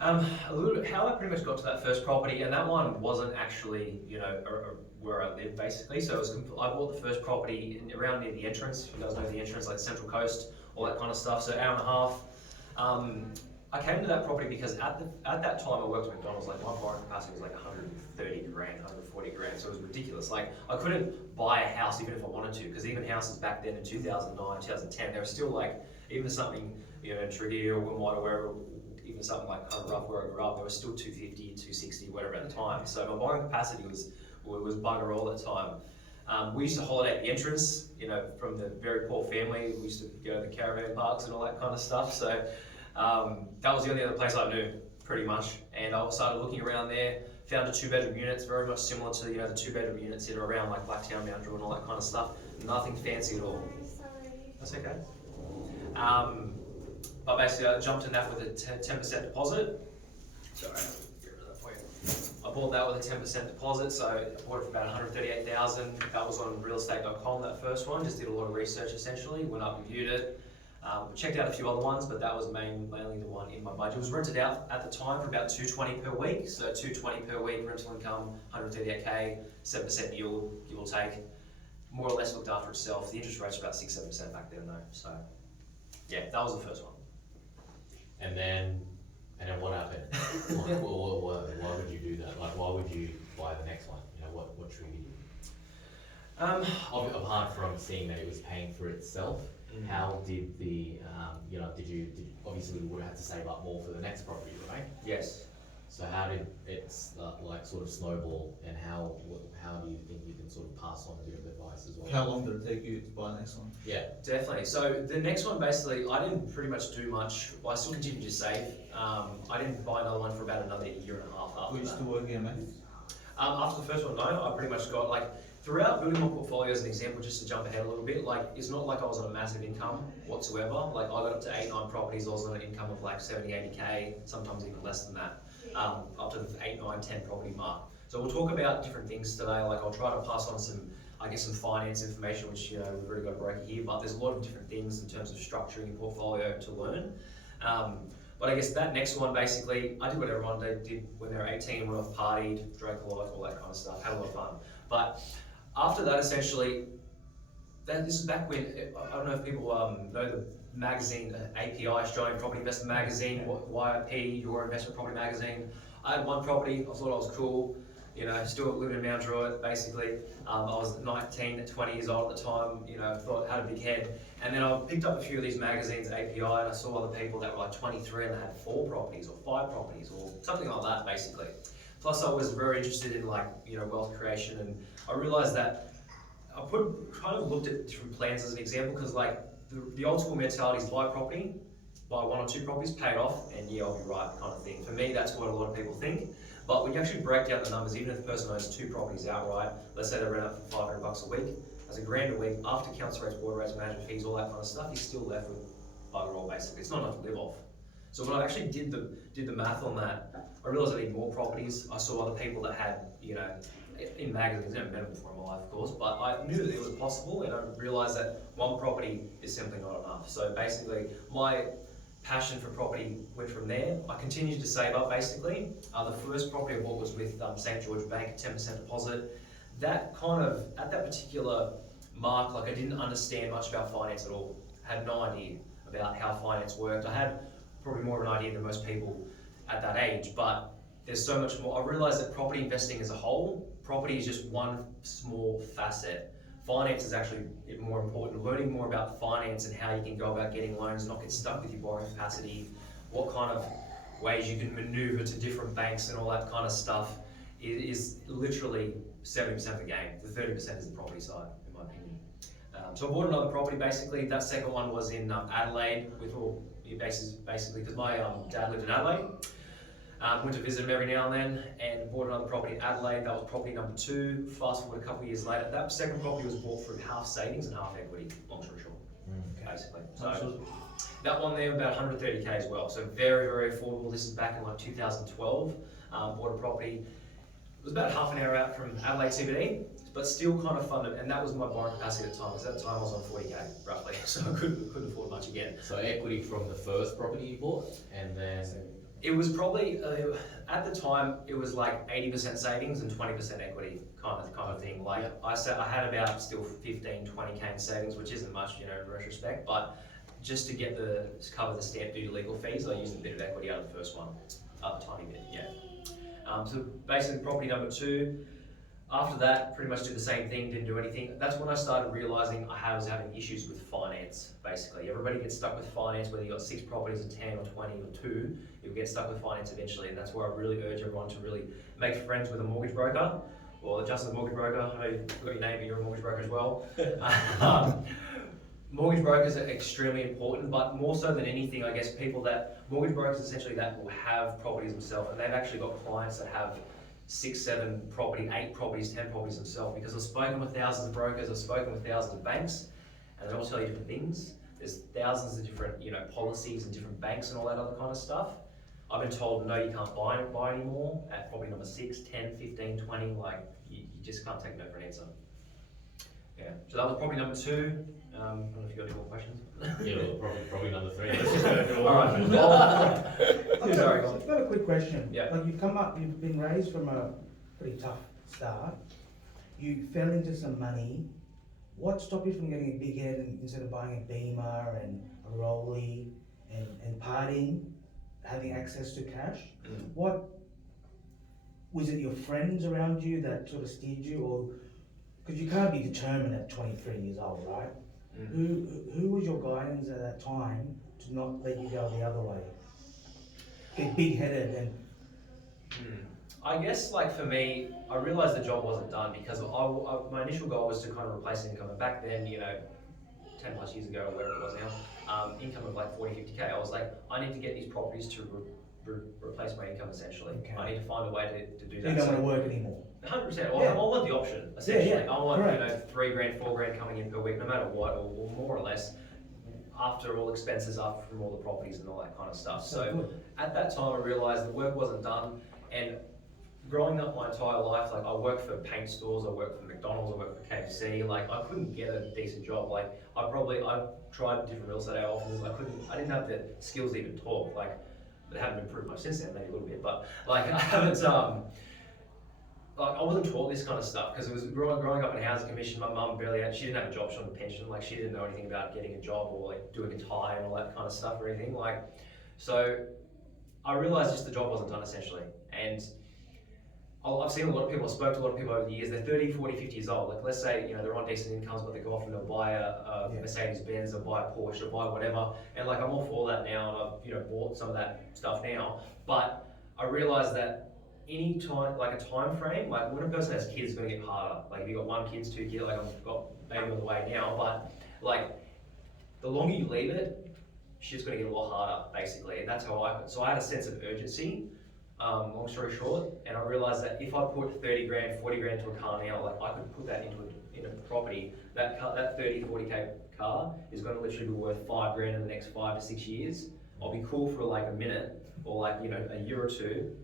A little bit how I pretty much got to that first property, and that one wasn't actually, where I lived basically. So I bought the first property around near the entrance. If you guys know the entrance, like Central Coast, all that kind of stuff. So hour and a half. I came to that property because at that time I worked at McDonald's. Like my borrowing capacity was like 130 grand, 140 grand. So it was ridiculous. Like I couldn't buy a house even if I wanted to, because even houses back then in 2009, 2010, they were still like, even something, in Tregear or Wilmot or wherever, even something like kind of rough where I grew up, there was still 250, 260, whatever at the time. So my borrowing capacity was bugger all at the time. We used to holiday at the entrance, from the very poor family. We used to go to the caravan parks and all that kind of stuff. So that was the only other place I knew, pretty much. And I started looking around there, found a 2-bedroom unit. It's very much similar to the 2-bedroom units that are around like Blacktown, Mount Druitt and all that kind of stuff. Nothing fancy at all. That's okay. But basically I jumped in that with a 10% deposit. Sorry, get rid of that for you. I bought that with a 10% deposit, so I bought it for about 138,000. That was on realestate.com, that first one. Just did a lot of research essentially, went up and viewed it. Checked out a few other ones, but that was mainly the one in my budget. It was rented out at the time for about $220 per week, so $220 per week rental income, 138k, 7% yield, give or take. More or less looked after itself. The interest rates were about 6-7% back then though, so yeah, that was the first one. And then what happened? Why would you do that? Like, why would you buy the next one? What triggered you? Apart from seeing that it was paying for itself, how did the, did you obviously we would have to save up more for the next property, right? Yes. So how did it sort of snowball, and how do you think you can sort of pass on a bit of advice as well? How long did it take you to buy the next one? Yeah, definitely. So the next one, basically, I didn't pretty much do much. Well, I still continued to save. I didn't buy another one for about another year and a half after Were you that. still working, mate? After the first one, no. I pretty much got throughout building my portfolio, as an example, just to jump ahead a little bit, it's not like I was on a massive income whatsoever. Like I got up to 8-9 properties, I was on an income of like 70-80k, sometimes even less than that, up to the 8-9-10 property mark. So we'll talk about different things today. Like I'll try to pass on some finance information, which we've already got a broker here, but there's a lot of different things in terms of structuring your portfolio to learn. But I guess that next one, basically, I did what everyone did when they were 18, went off, partied, drank a lot, all that kind of stuff, had a lot of fun. But after that, essentially, this is back when, I don't know if people know the magazine, API, Australian Property Investment Magazine, YIP, Your Investment Property Magazine. I had one property, I thought I was cool, still living in Mount Druitt, basically. I was 19, 20 years old at the time, thought I had a big head. And then I picked up a few of these magazines, API, and I saw other people that were like 23 and they had 4 properties or 5 properties or something like that, basically. Plus I was very interested in wealth creation, and I realized that I kind of looked at different plans as an example, because the old school mentality is buy property, buy 1 or 2 properties, pay it off, and yeah, I'll be right kind of thing. For me, that's what a lot of people think. But when you actually break down the numbers, even if the person owns 2 properties outright, let's say they rent out for $500 a week, that's $1,000 a week, after council rates, water rates, management fees, all that kind of stuff, you're still left with bugger all basically. It's not enough to live off. So when I actually did the math on that, I realized I need more properties. I saw other people that had, in magazines, I've never met them before in my life, of course, but I knew that it was possible, and I realized that 1 property is simply not enough. So basically, my passion for property went from there. I continued to save up, basically. The first property I bought was with St. George Bank, 10% deposit. That kind of, at that particular mark, I didn't understand much about finance at all. Had no idea about how finance worked. I had probably more of an idea than most people at that age, but there's so much more. I realized that property investing as a whole, property is just one small facet. Finance is actually more important. Learning more about finance and how you can go about getting loans, not get stuck with your borrowing capacity, what kind of ways you can maneuver to different banks and all that kind of stuff is literally 70% of the game. The 30% is the property side, in my opinion. So I bought another property, basically. That second one was in Adelaide, with all your bases, basically, because my dad lived in Adelaide. Went to visit him every now and then, and bought another property in Adelaide. That was property number 2. Fast forward a couple of years later, that second property was bought through half savings and half equity, long story short, basically. So that one there, about 130k as well. So very, very affordable. This is back in 2012. Bought a property. It was about half an hour out from Adelaide CBD, but still kind of funded, and that was my borrowing capacity at the time, because at the time I was on 40k roughly, so I couldn't afford much again. So equity from the first property you bought, and then It was probably, at the time, it was like 80% savings and 20% equity kind of thing. Like Yeah. I had about still 15, 20K in savings, which isn't much, in retrospect, but just to get cover the stamp duty legal fees, I used a bit of equity out of the first one, a tiny bit, yeah. So basically property number 2, after that, pretty much did the same thing, didn't do anything. That's when I started realizing I was having issues with finance, basically. Everybody gets stuck with finance, whether you've got 6 properties or 10 or 20 or 2, you'll get stuck with finance eventually. And that's where I really urge everyone to really make friends with a mortgage broker, or just a mortgage broker. I know you've got your name, but you're a mortgage broker as well. Mortgage brokers are extremely important, but more so than anything, I guess mortgage brokers essentially that will have properties themselves, and they've actually got clients that have 6, 7 property, 8 properties, 10 properties themselves, because I've spoken with thousands of brokers, I've spoken with thousands of banks, and they all tell you different things. There's thousands of different, policies and different banks and all that other kind of stuff. I've been told, no, you can't buy anymore at property number 6, 10, 15, 20, like, you just can't take no for an answer. Yeah, so that was property number 2. I don't know if you've got any more questions. Yeah, well, probably number 3. Let's just go through All right. Sorry. I've got a quick question. Yeah. Like you've been raised from a pretty tough start. You fell into some money. What stopped you from getting a big head and instead of buying a Beamer and a Rollie and partying, having access to cash? What was it? Your friends around you that sort of steered you, or because you can't be determined at 23 years old, right? Who was your guidance at that time to not let you go the other way? Get big-headed and... I guess, like, for me, I realised the job wasn't done because my initial goal was to kind of replace income. And back then, 10 plus years ago, or whatever it was now, income of like 40, 50K, I was like, I need to get these properties to replace my income, essentially. Okay. I need to find a way to do that. You don't want to work anymore. 100%. Yeah. I want the option, essentially. Yeah, I want, correct. $3,000, $4,000 coming in per week, no matter what, or more or less, after all expenses up from all the properties and all that kind of stuff. So good. at that time, I realised the work wasn't done, and growing up my entire life, like, I worked for paint stores, I worked for McDonald's, I worked for KFC, like, I couldn't get a decent job. Like, I tried different real estate offices, I didn't have the skills to even talk, like, they haven't improved much since then, maybe a little bit, but, like, I haven't, like, I wasn't taught this kind of stuff, because it was growing up in housing commission, my mum she didn't have a job, she was on a pension, like, she didn't know anything about getting a job or, like, doing a tie and all that kind of stuff or anything, like, so I realised just the job wasn't done, essentially, and I've seen a lot of people, I've spoken to a lot of people over the years, they're 30, 40, 50 years old. Like, let's say, they're on decent incomes, but they go off and they'll buy a Mercedes-Benz, or buy a Porsche, or buy whatever. And like, I'm all for that now, and I've, bought some of that stuff now. But I realized that any time, like a time frame, like when a person has kids, it's gonna get harder. Like if you've got 1 kid, 2 kids, like I've got baby on the way now, but like, the longer you leave it, shit's gonna get a lot harder, basically. And that's how so I had a sense of urgency. Long story short, and I realised that if I put 30 grand, 40 grand to a car now, like I could put that in a property, that 30, 40K car is going to literally be worth 5 grand in the next 5 to 6 years. I'll be cool for like a minute or like, a year or 2,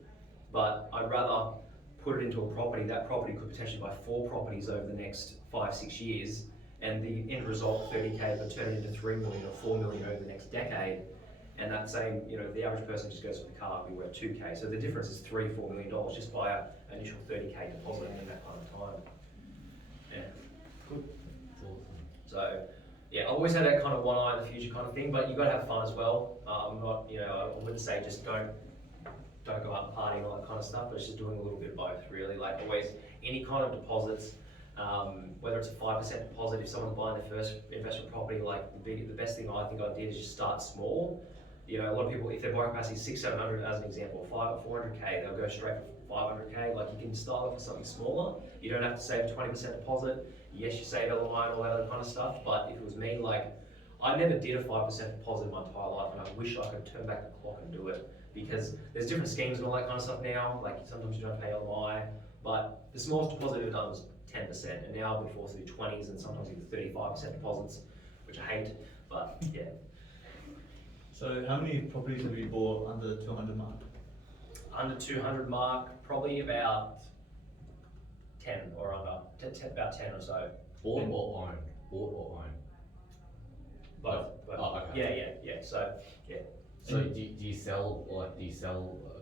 but I'd rather put it into a property. That property could potentially buy 4 properties over the next 5, 6 years, and the end result, 30K, but turn it into 3 million or 4 million over the next decade. And that same, the average person just goes for the car, we worth 2K. So the difference is $3, $4 million just by an initial 30K deposit in that kind of time. Yeah, good. So, yeah, I always had that kind of one eye in the future kind of thing, but you got to have fun as well. I'm not, I wouldn't say just don't go out and party and all that kind of stuff, but it's just doing a little bit of both, really. Like always, any kind of deposits, whether it's a 5% deposit, if someone's buying their first investment property, like the best thing I think I did is just start small. A lot of people, if their borrowing capacity is 600, 700 as an example, 500 or 400K, they'll go straight for 500K. Like you can start off with something smaller. You don't have to save a 20% deposit. Yes, you save LOI and all that other kind of stuff, but if it was me, like I never did a 5% deposit in my entire life, and I wish I could turn back the clock and do it, because there's different schemes and all that kind of stuff now. Like sometimes you don't pay LOI, but the smallest deposit I've ever done was 10%, and now I've been forced to do 20s and sometimes even 35% deposits, which I hate, but yeah. So how many properties have you bought under the 200 mark? Under 200 mark, probably about 10 or under, about 10 or so. Bought or owned? Both. Oh, okay. Yeah. So, yeah. So do you sell,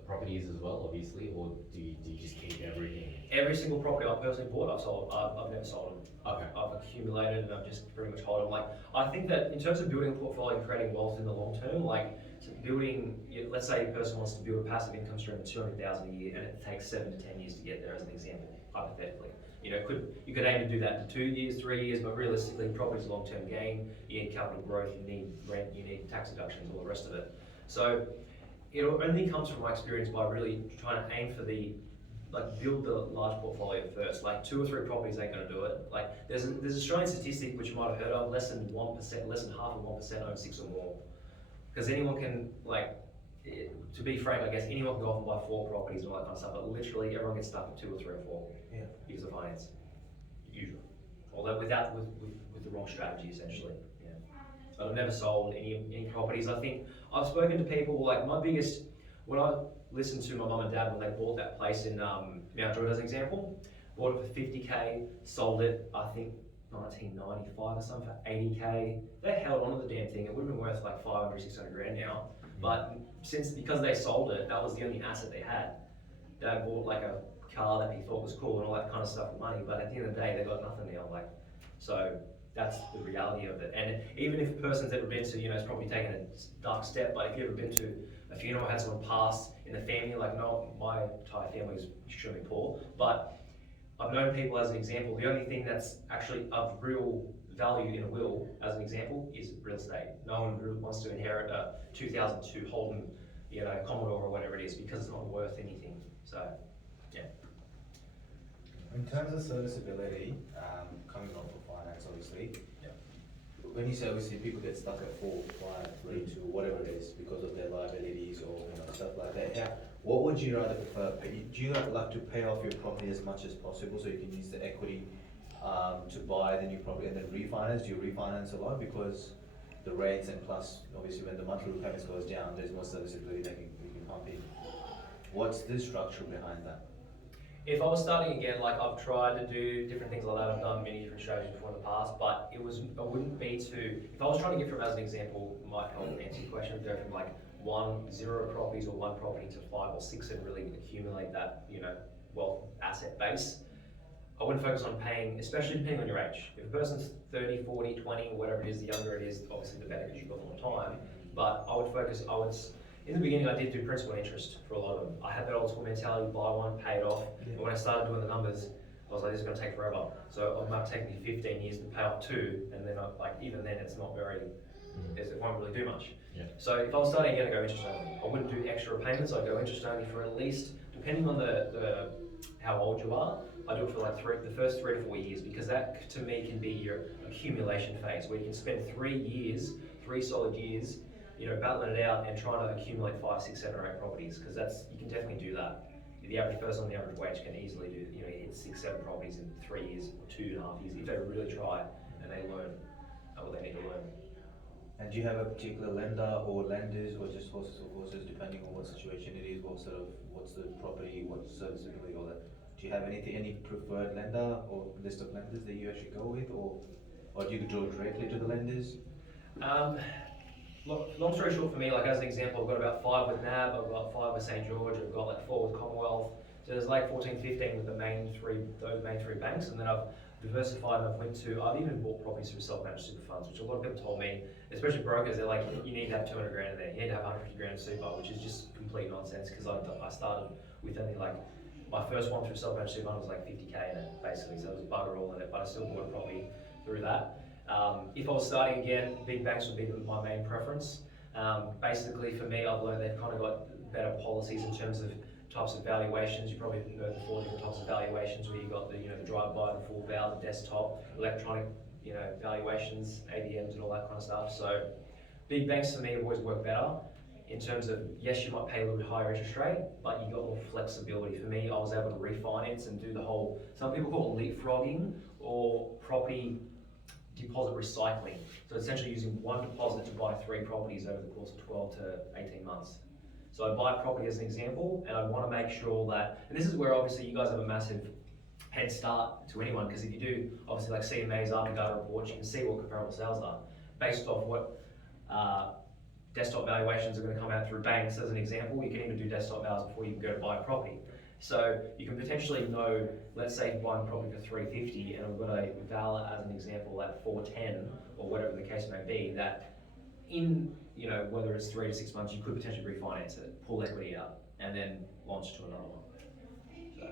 properties as well, obviously, or do you just keep everything? Every single property I personally bought, I've sold. I've never sold them. Okay. I've accumulated and I've just pretty much hold them. Like, I think that in terms of building a portfolio and creating wealth in the long term, like building, let's say a person wants to build a passive income stream of 200,000 a year and it takes 7 to 10 years to get there, as an example, hypothetically. You know, you could aim to do that in 2 years, 3 years, but realistically, property is long-term gain. You need capital growth, you need rent, you need tax deductions, all the rest of it. So it only comes from my experience by really trying to aim for build the large portfolio first. Like 2 or 3 properties ain't gonna do it. Like there's an Australian statistic which you might have heard of, less than 1%, less than half of 1% own 6 or more. Because anyone can, to be frank, I guess anyone can go off and buy 4 properties and all that kind of stuff, but literally everyone gets stuck at 2 or 3 or 4. Yeah. Because of finance, usually. Although with the wrong strategy, essentially. Yeah. But I've never sold any properties. I think I've spoken to people, like when I listened to my mum and dad when they bought that place in Mount Druitt as an example, bought it for 50k, sold it, I think 1995 or something, for 80k. They held on to the damn thing. It would have been worth like 500, 600 grand now. But because they sold it, that was the only asset they had. Dad bought like a car that he thought was cool and all that kind of stuff with money, but at the end of the day, they got nothing now. So that's the reality of it. And even if a person's ever been to, it's probably taken a dark step, but if you've ever been to a funeral, had someone pass in the family, no, my entire family is extremely poor, but I've known people, as an example, the only thing that's actually of real value in a will, as an example, is real estate. No one really wants to inherit a 2002 Holden, Commodore or whatever it is, because it's not worth anything. So, yeah. In terms of serviceability, coming off of finance, obviously, Yeah. when you say obviously people get stuck at 4, 5, 3, 2, whatever it is, because of their liabilities or stuff like that, what would you rather prefer? Do you like to pay off your property as much as possible so you can use the equity to buy the new property and then refinance? Do you refinance a lot because the rates, and plus obviously when the monthly repayments goes down, there's more serviceability that you can pump in? What's the structure behind that? If I was starting again, I've tried to do different things like that, I've done many different strategies before in the past, but I wouldn't be if I was trying to get from, as an example, might help answer your question, go from 0 properties or 1 property to 5 or 6 and really accumulate that, wealth asset base. I wouldn't focus on paying, especially depending on your age. If a person's 30, 40, 20, or whatever it is, the younger it is, obviously the better because you've got more time. But in the beginning I did do principal and interest for a lot of them. I had that old school mentality, buy one, pay it off. Yeah. And when I started doing the numbers, I was like, this is gonna take forever. So it might take me 15 years to pay off 2, and then even then it won't really do much. Yeah. So if I was starting again, I'd go interest only. I wouldn't do extra repayments, I'd go interest only for at least, depending on the how old you are, I do it for the first 3 to 4 years, because that to me can be your accumulation phase, where you can spend 3 solid years, battling it out and trying to accumulate 5, 6, 7 or 8 properties, because you can definitely do that. The average person on the average wage can easily do, hit 6, 7 properties in 3 years or 2.5 years if they really try and they learn what they need to learn. And do you have a particular lender or lenders, or just horses, depending on what situation it is, what's the property, what's serviceability, all that? Do you have any preferred lender or list of lenders that you actually go with, or do you go directly to the lenders? Long story short, for me, as an example, I've got about 5 with NAB, I've got 5 with St. George, I've got 4 with Commonwealth. So there's 14, 15 with those main 3 banks, and then I've diversified and I've even bought properties through self-managed super funds, which a lot of people told me, especially brokers, they're like, you need to have 200 grand in there, you need to have 150 grand in super, which is just complete nonsense, because I started with only my first one through self-managed super fund was 50k in it, basically, so it was bugger all in it, but I still bought a property through that. If I was starting again, big banks would be my main preference. Basically for me, I've learned they've kind of got better policies in terms of types of valuations. You probably know the 4 different types of valuations, where you've got the drive-by, the full val, the desktop, electronic, valuations, ADMs and all that kind of stuff. So big banks for me have always worked better in terms of, yes, you might pay a little bit higher interest rate, but you got more flexibility. For me, I was able to refinance and do the whole, some people call it leapfrogging or property deposit recycling. So essentially using 1 deposit to buy 3 properties over the course of 12 to 18 months. So I'd buy a property as an example, and I'd want to make sure that, and this is where obviously you guys have a massive head start to anyone, because if you do obviously CMA's after data reports, you can see what comparable sales are based off what desktop valuations are going to come out through banks, as an example. You can even do desktop values before you can go to buy a property. So you can potentially know, let's say you're buying a property for 350 and I've got a val as an example at 410 or whatever the case may be, that in, you know, whether it's 3 to 6 months, you could potentially refinance it, pull equity out, and then launch to another one. So,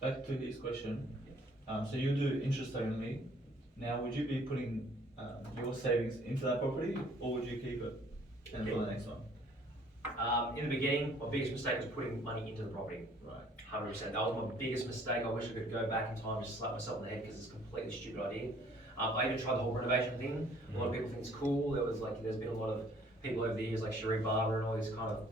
Back to his question, so you do interest only, now would you be putting your savings into that property, or would you keep it and for the next one? in the beginning, my biggest mistake was putting money into the property. Right. 100%. That was my biggest mistake. I wish I could go back in time and just slap myself in the head because it's a completely stupid idea. I even tried the whole renovation thing. A lot of people think it's cool. There's been a lot of people over the years like Cherie Barber and all these kind of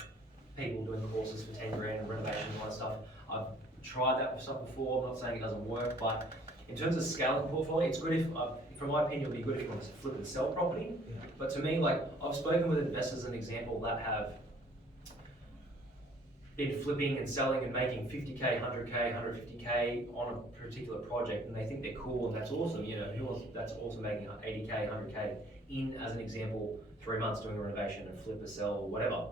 people doing courses for 10 grand and renovation and all that stuff. I've tried that stuff before. I'm not saying it doesn't work, but in terms of scaling the portfolio, it's good if, from my opinion, it would be good if you want to flip and sell property. Yeah. But to me, like, I've spoken with investors, as an example, that have been flipping and selling and making 50K, 100K, 150K on a particular project, and they think they're cool and that's awesome. You know, that's also making 80K, 100K in, as an example, 3 months doing a renovation and flip or sell or whatever.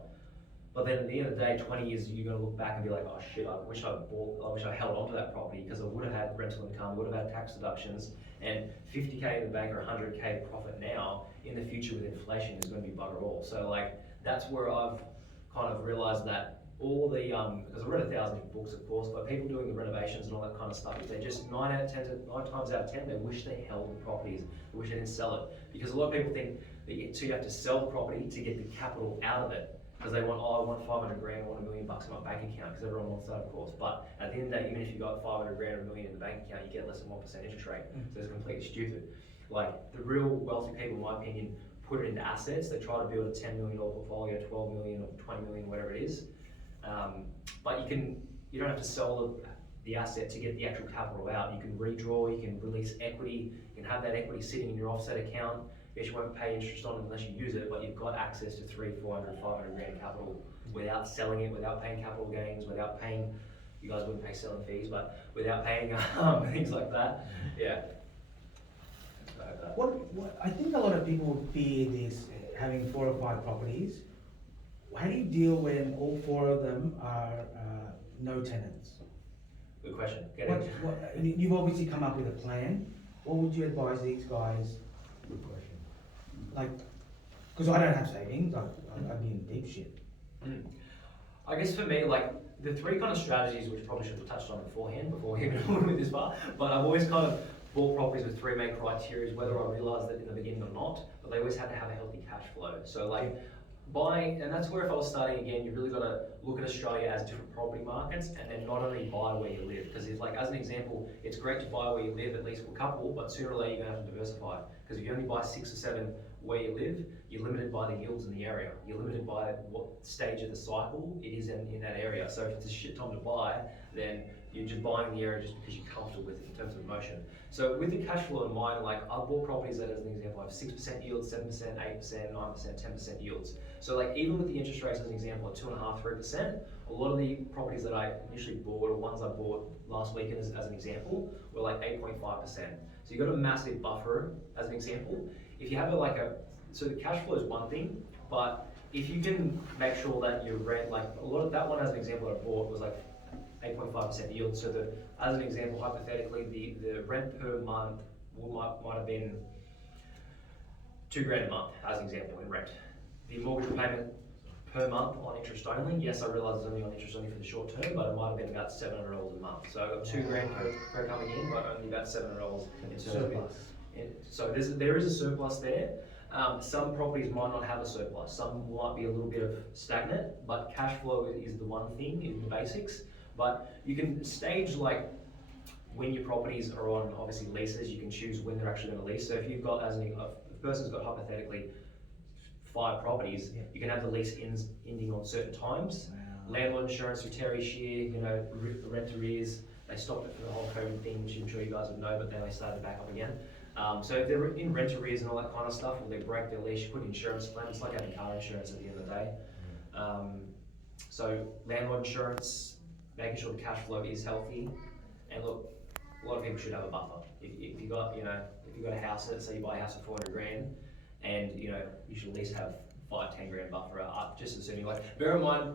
But then at the end of the day, 20 years, you're going to look back and be like, oh shit, I wish I held on to that property because I would have had rental income, would have had tax deductions, and 50K in the bank or 100K profit now, in the future with inflation, is going to be bugger all. So like, that's where I've kind of realized that all the, because I've read 1,000 books of course, but people doing the renovations and all that kind of stuff, if they just 9 times out of 10, they wish they held the properties, they wish they didn't sell it. Because a lot of people think that you have to sell the property to get the capital out of it. Because they want, oh, I want 500 grand, I want $1 million in my bank account, because everyone wants that, of course. But at the end of the day, even if you got 500 grand or $1 million in the bank account, you get less than 1% interest rate. So it's completely stupid. Like, the real wealthy people, in my opinion, put it into assets. They try to build a $10 million portfolio, 12 million or 20 million, whatever it is. But you don't have to sell the asset to get the actual capital out. You can redraw, you can release equity, you can have that equity sitting in your offset account. Yes, you won't pay interest on it unless you use it, but you've got access to 300, 400, 500 grand capital without selling it, without paying capital gains, without paying, you guys wouldn't pay selling fees, but without paying things like that. Yeah. What I think a lot of people fear this, having 4 or 5 properties. How do you deal when all 4 of them are no tenants? Good question. You've obviously come up with a plan. What would you advise these guys? Good question. Like, because I don't have savings, I'd be in deep shit. I guess for me, like, the 3 kind of strategies, which I probably should have touched on beforehand, before we even went with this far, but I've always kind of bought properties with 3 main criteria, whether I realised that in the beginning or not, but they always had to have a healthy cash flow. So like, and that's where if I was starting again, you really got to look at Australia as different property markets, and then not only buy where you live. Because if, like, as an example, it's great to buy where you live, at least for a couple, but sooner or later you're going to have to diversify. Because if you only buy 6 or 7 where you live, you're limited by the yields in the area. You're limited by what stage of the cycle it is in that area. So if it's a shit time to buy, then you're just buying the area just because you're comfortable with it in terms of emotion. So with the cash flow in mind, like, I've bought properties that, as an example, have 6% yields, 7%, 8%, 9%, 10% yields. So like, even with the interest rates, as an example, at 2.5%, 3%, a lot of the properties that I initially bought, or ones I bought last weekend as an example, were like 8.5%. So you've got a massive buffer, as an example. If you have so the cash flow is one thing, but if you can make sure that your rent, like a lot of that one, as an example, that I bought was like 8.5% yield. So as an example, hypothetically, the rent per month might have been $2,000 a month, as an example, in rent. The mortgage repayment per month on interest only, yes, I realise it's only on interest only for the short term, but it might have been about $700 a month. So I got $2,000 per coming in, but only about $700 in terms of it. So there is a surplus there. Some properties might not have a surplus. Some might be a little bit of stagnant, but cash flow is the one thing, in the basics. But you can stage, like, when your properties are on, obviously, leases, you can choose when they're actually going to lease. So if you've got, a person's got hypothetically 5 properties, you can have the lease ending on certain times. Wow. Landlord insurance through Terry Shear, rent arrears, they stopped it for the whole COVID thing, which I'm sure you guys would know, but then they started back up again. So if they're in rent arrears and all that kind of stuff, or they break their lease, you put insurance claim. It's like having car insurance at the end of the day. So landlord insurance, making sure the cash flow is healthy. And look, a lot of people should have a buffer. If you got, if you got a house, let's say you buy a house for 400 grand, and you should at least have 5-10 grand buffer up, just assuming, like, bear in mind,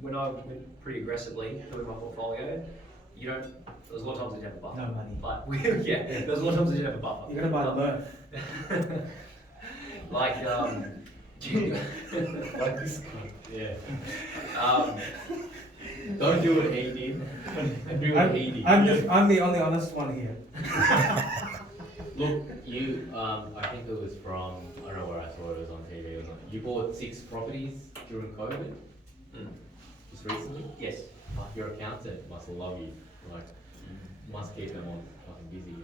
when I went pretty aggressively building my portfolio, you don't, there's a lot of times I didn't have a buffer. No money. But, yeah, there's a lot of times I didn't have a buffer. You're gonna buy the bird. Like, Like this guy. Yeah. um, Don't do what he did, and do what he did. I'm the only honest one here. Look, you, I think it was from, I don't know where I saw it was on TV or something. You bought 6 properties during COVID, just recently? yes. Fuck, your accountant must love you. Like, you must keep them on fucking busy,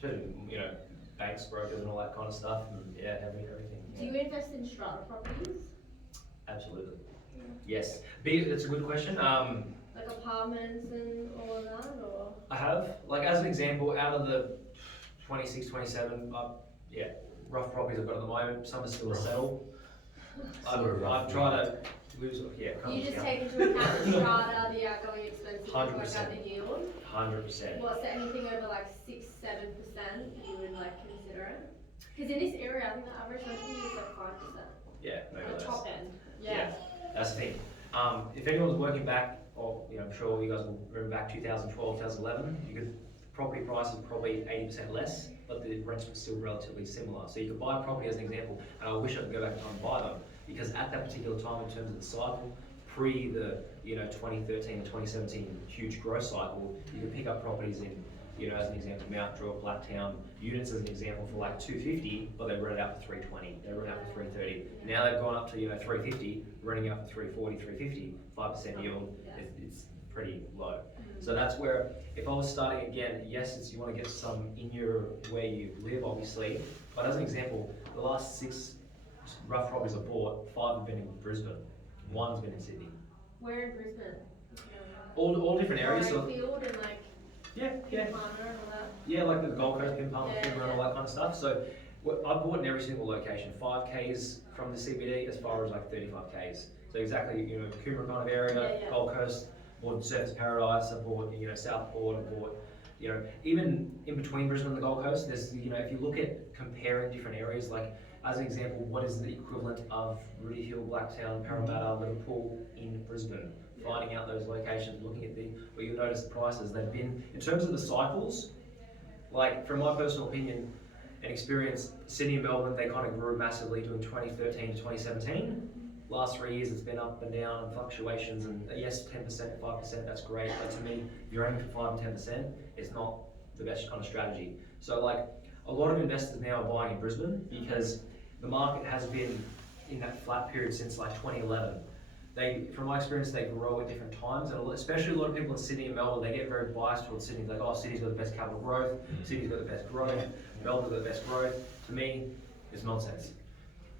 So, you know, banks, brokers and all that kind of stuff, and yeah, everything. Do you invest in strata properties? Absolutely. Yes. That's a good question. Like apartments and all of that, or? I have, like, as an example, out of the 26, 27, yeah, rough properties I've got at the moment, some are still to settle. I've tried to lose, yeah. Do you just take into account the strata, the outgoing expenses, and work 100%. out the yield? 100%. What's there anything over like 6-7% you would like consider it? Because in this area, I think the average rental yield is like 5%. Yeah, maybe The less. top end. Yeah, that's the thing. If anyone's working back, or, you know, I'm sure you guys will remember back 2012, 2011, property prices probably 80% less, but the rents were still relatively similar. So you could buy a property as an example, and I wish I could go back in time and buy them, because at that particular time in terms of the cycle, pre the, you know, 2013 to 2017 huge growth cycle, you could pick up properties in, you know, as an example, Mount Druitt, Blacktown, units as an example for like 250, but they rent it out for 320, they rent it out for 330. Now they've gone up to, you know, 350, renting out for 340, 350, 5% yield, it's pretty low. So that's where, if I was starting again, yes, you want to get some in your, where you live obviously, but as an example, the last 6 rough properties I bought, 5 have been in Brisbane, 1's been in Sydney. Where in Brisbane? All different areas. So, Field and like yeah. Palmer and all that. Yeah, like the Gold Coast, Pin Palm, Yeah, and all that kind of stuff. So I bought in every single location, 5Ks from the CBD as far as like 35Ks. So exactly, you know, Coomera kind of area, Yeah. Gold Coast, bought Surfers Paradise, I bought, you know, Southport, I bought, you know, even in between Brisbane and the Gold Coast, there's, you know, if you look at comparing different areas, like as an example, what is the equivalent of Rooty Hill, Blacktown, Parramatta, Liverpool in Brisbane? Finding out those locations, looking at where you'll notice the prices, they've been, in terms of the cycles, like from my personal opinion and experience, Sydney and Melbourne, they kind of grew massively during 2013 to 2017. Last 3 years it's been up and down and fluctuations, and yes, 10%, 5%, that's great, but to me, if you're aiming for 5 and 10%, it's not the best kind of strategy. So like, a lot of investors now are buying in Brisbane because the market has been in that flat period since like 2011. From my experience, they grow at different times, and especially a lot of people in Sydney and Melbourne, they get very biased towards Sydney. Like, oh, Sydney's got the best capital growth, Sydney's got the best growth, Melbourne's got the best growth. To me, it's nonsense.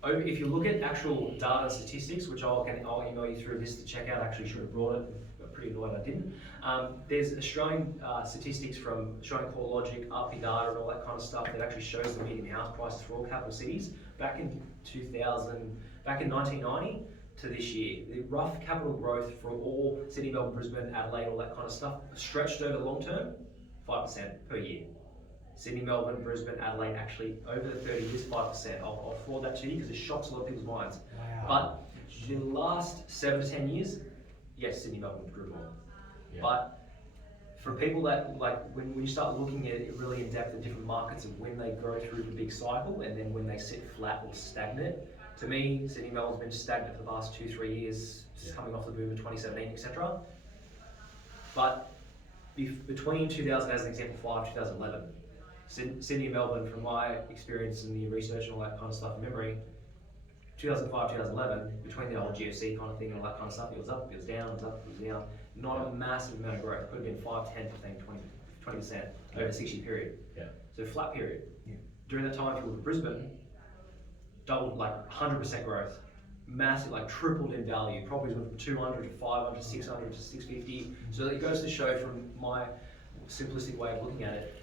If you look at actual data and statistics, which I'll email you through this to check out, I actually should have brought it, I'm pretty annoyed I didn't. There's Australian statistics from Australian CoreLogic, RP data and all that kind of stuff that actually shows the median house prices for all capital cities. Back in 1990 to this year, the rough capital growth for all Sydney, Melbourne, Brisbane, Adelaide, all that kind of stuff, stretched over the long term, 5% per year. Sydney, Melbourne, Brisbane, Adelaide, actually over the 30 years, 5%. I'll forward that to you because it shocks a lot of people's minds. Wow. But the last 7 to 10 years, yes, Sydney, Melbourne grew more. Yeah. But for people that, like, when you start looking at it really in depth at different markets of when they go through the big cycle and then when they sit flat or stagnant, to me, Sydney, Melbourne's been stagnant for the last 2-3 years, just coming off the boom of 2017, etc. But between 2000, as an example, 2011, Sydney and Melbourne, from my experience in the research and all that kind of stuff in memory, 2005, 2011, between the old GFC kind of thing and all that kind of stuff, it was up, it was down, it was up, it was down. Not a massive amount of growth. Could have been 5, 10, 15, 20% over a 6-year period. Yeah. So flat period. Yeah. During that time, if you look at Brisbane, doubled, like 100% growth. Massive, like tripled in value. Properties went from 200 to 500 to 600 to 650. So it goes to show, from my simplistic way of looking at it,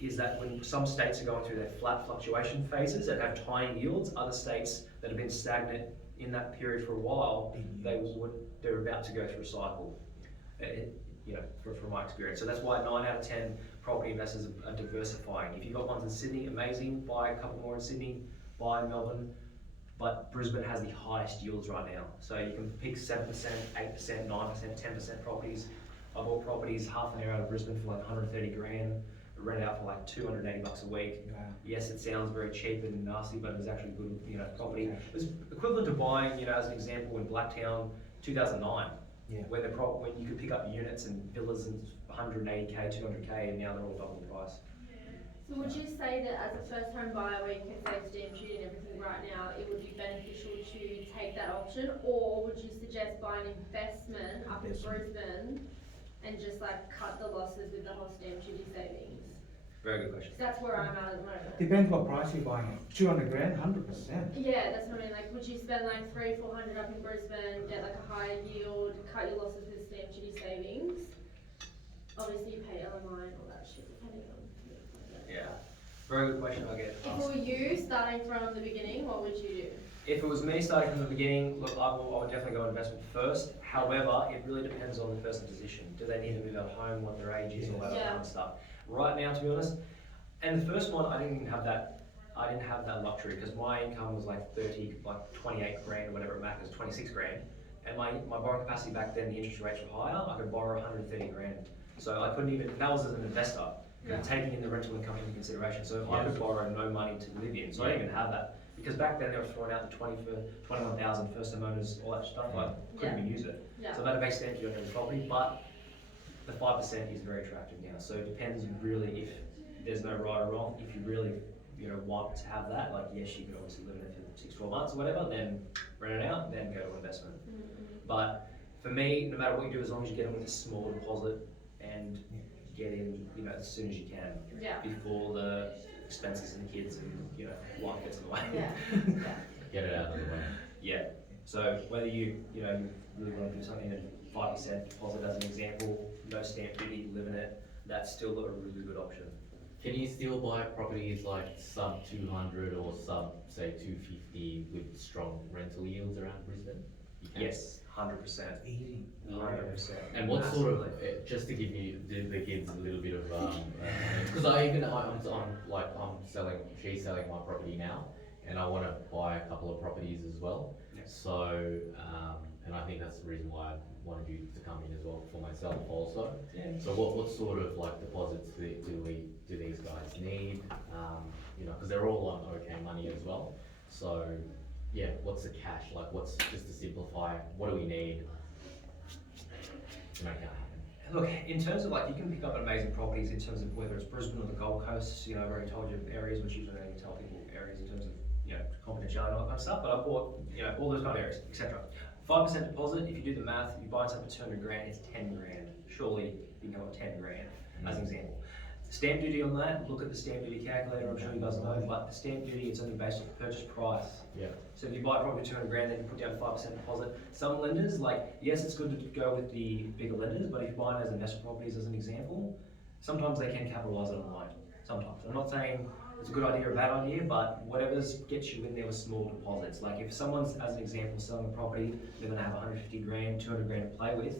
is that when some states are going through their flat fluctuation phases and have tiny yields, other states that have been stagnant in that period for a while, they're about to go through a cycle. You know, from my experience. So that's why 9 out of 10 property investors are diversifying. If you've got ones in Sydney, amazing. Buy a couple more in Sydney. Buy in Melbourne. but Brisbane has the highest yields right now. So you can pick 7%, 8%, 9%, 10% properties. I bought properties half an hour out of Brisbane for like 130 grand, rent it out for like 280 bucks a week. Wow. Yes, it sounds very cheap and nasty, but it was actually good, property. It was equivalent to buying, as an example, in Blacktown, 2009. Yeah. When when you could pick up units and villas in 180k, 200k, and now they're all double the price. So would you say that as a first home buyer where you can save stamp duty and everything right now, it would be beneficial to take that option? Or would you suggest buying investment up in Brisbane and just like cut the losses with the whole stamp duty savings? Very good question. 'Cause that's where I'm at the moment. Depends what price you're buying it. 200 grand, 100%. Yeah, that's what I mean. Like, would you spend like 300-400 up in Brisbane, get like a higher yield, cut your losses with stamp duty savings? Obviously, you pay LMI and all that shit depending on. Yeah. Very good question I get If it asked. were you starting from the beginning, what would you do? If it was me starting from the beginning, look, I would definitely go investment first. However, it really depends on the person's position. Do they need to move out of home, what their age is, all that Yeah. kind of stuff. Right now, to be honest, and the first one, I didn't have that luxury because my income was like 28 grand or whatever it matters, 26 grand. And my borrowing capacity back then, the interest rates were higher. I could borrow 130 grand. So I couldn't even, that was as an investor, Yeah. taking in the rental income into consideration. So if I could borrow no money to live in, so I didn't even have that. Because back then they were throwing out the 21,000 first homeowners, all that stuff, I couldn't even use it. Yeah. So that makes stamp duty on every property, but the 5% is very attractive now. So it depends really if there's no right or wrong. If you really, want to have that, like yes, you could obviously live in it for 6-12 months or whatever, then rent it out, then go to investment. But for me, no matter what you do, as long as you get in with a small deposit and get in, as soon as you can, Yeah. before the expenses and the kids and life gets in the way. Yeah. Yeah. Get it out of the way. Yeah. So whether you really want to do something at 5% deposit as an example, no stamp duty, live in it, that's still a really good option. Can you still buy properties like sub 200 or sub say 250 with strong rental yields around Brisbane? You can? Yes, 100%. Easy. 100%. And what sort of, just to give you the kids a little bit of, because she's selling my property now, and I want to buy a couple of properties as well. Yeah. So, and I think that's the reason why I wanted you to come in as well for myself also. Yeah. So what sort of like deposits do these guys need? Because they're all on okay money as well. So, yeah, what's the cash? Like, what's, just to simplify, what do we need to make that happen? Look, in terms of you can pick up amazing properties in terms of whether it's Brisbane or the Gold Coast. I've already told you areas, which usually I don't even tell people areas in terms of confidentiality and all that kind of stuff. But I bought all those kind of areas, etc. 5% deposit. If you do the math, if you buy something for 200 grand, it's 10 grand. Surely you can go at 10 grand as an example. Stamp duty on that. Look at the stamp duty calculator. I'm sure you guys know, but the stamp duty it's only based on the purchase price. Yeah. So if you buy a property for 200 grand, then you put down 5% deposit. Some lenders, yes, it's good to go with the bigger lenders, but if you're buying as investment properties as an example, sometimes they can capitalise it on loan. Sometimes. I'm not saying it's a good idea or a bad idea, but whatever's gets you in there with small deposits. Like if someone's, as an example, selling a property, they're going to have 150 grand, 200 grand to play with.